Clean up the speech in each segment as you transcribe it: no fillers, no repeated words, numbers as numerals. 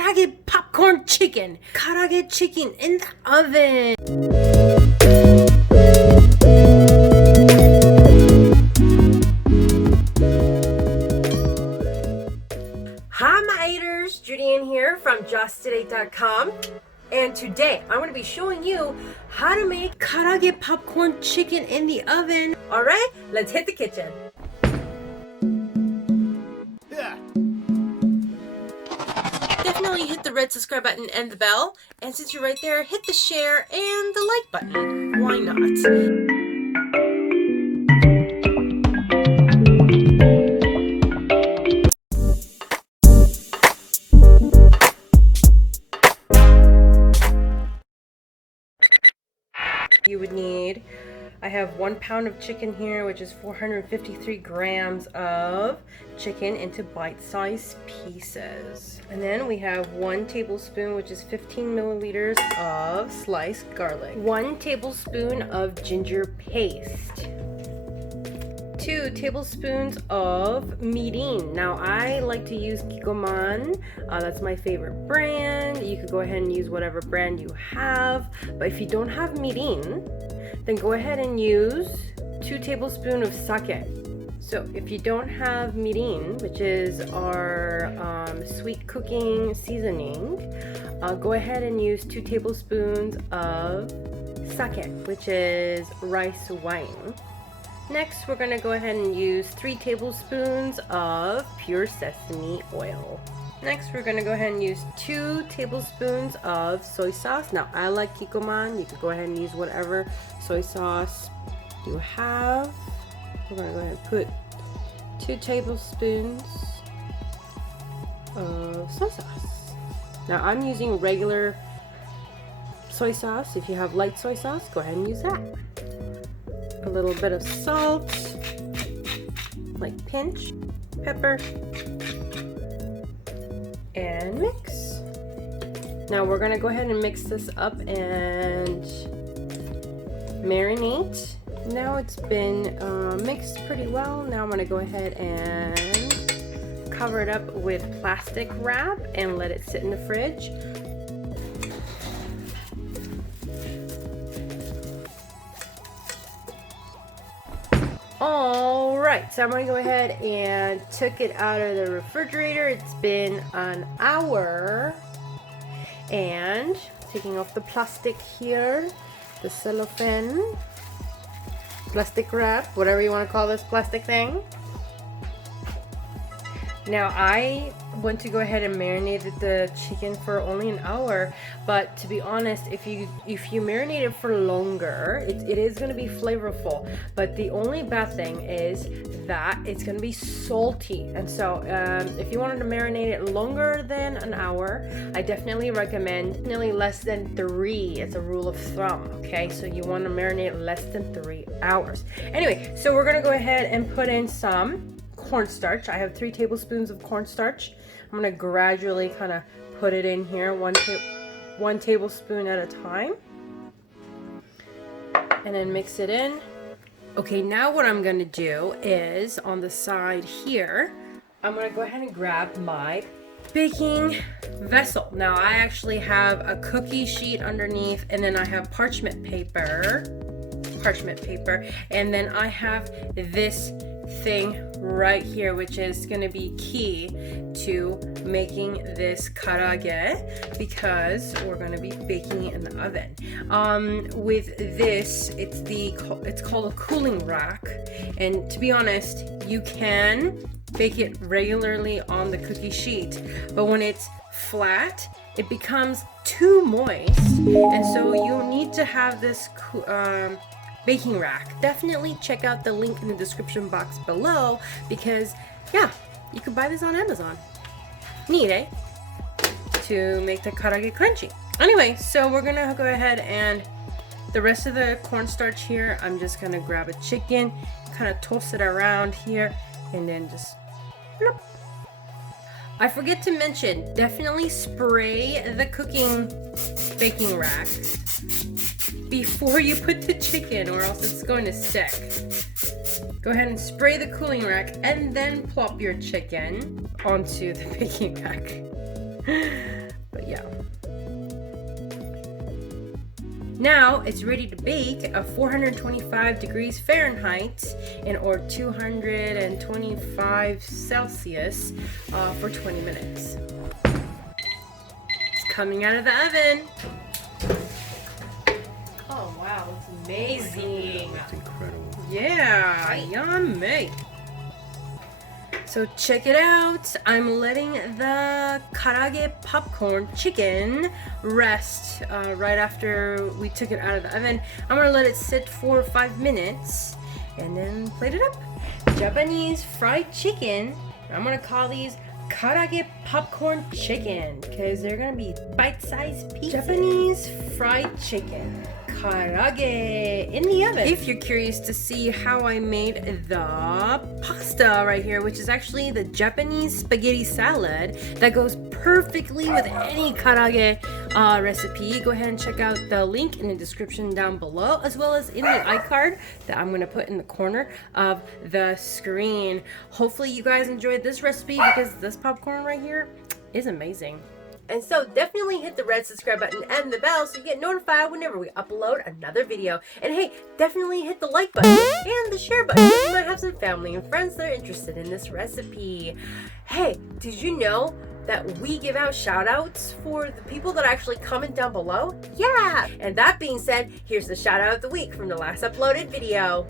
Karaage popcorn chicken. Karaage chicken in the oven. Hi my eaters, Judy Ann here from justtoday.com, and today I'm going to be showing you how to make Karaage popcorn chicken in the oven. Alright, let's hit the kitchen. Definitely hit the red subscribe button and the bell, and since you're right there, hit the share and the like button. Why not? You would need, I have 1 pound of chicken here, which is 453 grams of chicken into bite-sized pieces. And then we have 1 tablespoon, which is 15 milliliters of sliced garlic. 1 tablespoon of ginger paste. 2 tablespoons of mirin. Now I like to use Kikkoman. That's my favorite brand. You could go ahead and use whatever brand you have, but if you don't have mirin, then go ahead and use 2 tablespoons of sake. So if you don't have mirin, which is our sweet cooking seasoning, go ahead and use 2 tablespoons of sake, which is rice wine. Next, we're going to go ahead and use 3 tablespoons of pure sesame oil. Next, we're going to go ahead and use 2 tablespoons of soy sauce. Now, I like Kikkoman. You could go ahead and use whatever soy sauce you have. We're going to go ahead and put 2 tablespoons of soy sauce. Now, I'm using regular soy sauce. If you have light soy sauce, go ahead and use that. A little bit of salt, like pinch, pepper, and mix. Now we're gonna go ahead and mix this up and marinate. Now it's been mixed pretty well. Now I'm gonna go ahead and cover it up with plastic wrap and let it sit in the fridge. Alright, so I'm going to go ahead and took it out of the refrigerator. It's been an hour. And taking off the plastic here, the cellophane, plastic wrap, whatever you want to call this plastic thing. Now I want to go ahead and marinate the chicken for only an hour, but to be honest, if you marinate it for longer, it is going to be flavorful, but the only bad thing is that it's going to be salty. And so if you wanted to marinate it longer than an hour, I definitely recommend nearly less than 3. It's a rule of thumb, okay? So you want to marinate less than 3 hours. Anyway, so we're going to go ahead and put in some cornstarch. I have 3 tablespoons of cornstarch. I'm going to gradually kind of put it in here, one tablespoon at a time, and then mix it in. Okay, now what I'm going to do is on the side here, I'm going to go ahead and grab my baking vessel. Now I actually have a cookie sheet underneath, and then I have parchment paper, and then I have this thing right here, which is going to be key to making this karaage, because we're going to be baking it in the oven. With this, it's called a cooling rack, and to be honest, you can bake it regularly on the cookie sheet, but when it's flat, it becomes too moist, and so you need to have this baking rack. Definitely check out the link in the description box below, because yeah, you can buy this on Amazon. Neat, eh? To make the karaage crunchy. Anyway, so we're gonna go ahead and the rest of the cornstarch here, I'm just gonna grab a chicken, kind of toss it around here, and then just bloop. I forget to mention, definitely spray the baking rack before you put the chicken, or else it's going to stick. Go ahead and spray the cooling rack and then plop your chicken onto the baking rack. Now it's ready to bake at 425 degrees Fahrenheit or 225 Celsius for 20 minutes. It's coming out of the oven. Oh wow, it's amazing. That's incredible. Yeah, yummy. So check it out. I'm letting the Karaage popcorn chicken rest right after we took it out of the oven. I'm gonna let it sit for 5 minutes and then plate it up. Japanese fried chicken. I'm gonna call these Karaage popcorn chicken because they're gonna be bite-sized pieces. Japanese fried chicken. Karaage in the oven. If you're curious to see how I made the pasta right here, which is actually the Japanese spaghetti salad that goes perfectly with any karaage recipe, go ahead and check out the link in the description down below, as well as in the iCard that I'm going to put in the corner of the screen. Hopefully you guys enjoyed this recipe because this popcorn right here is amazing. And so definitely hit the red subscribe button and the bell so you get notified whenever we upload another video. And hey, definitely hit the like button and the share button if you might have some family and friends that are interested in this recipe. Hey, did you know that we give out shout outs for the people that actually comment down below? Yeah! And that being said, here's the shout out of the week from the last uploaded video.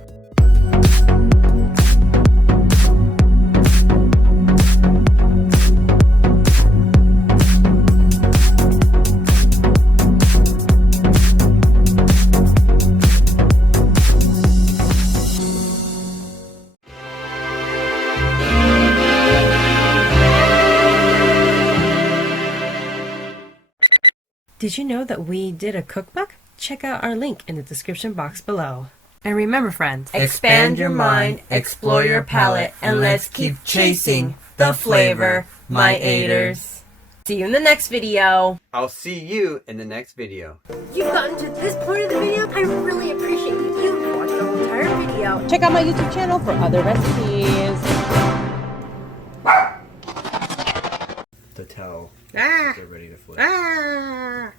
Did you know that we did a cookbook? Check out our link in the description box below. And remember, friends, expand your mind, explore your palate, and let's keep chasing the flavor, my aiders. See you in the next video. I'll see you in the next video. You've gotten to this point of the video. I really appreciate you watching the whole entire video. Check out my YouTube channel for other recipes. To tell Ah! they're ready to flip. Ah!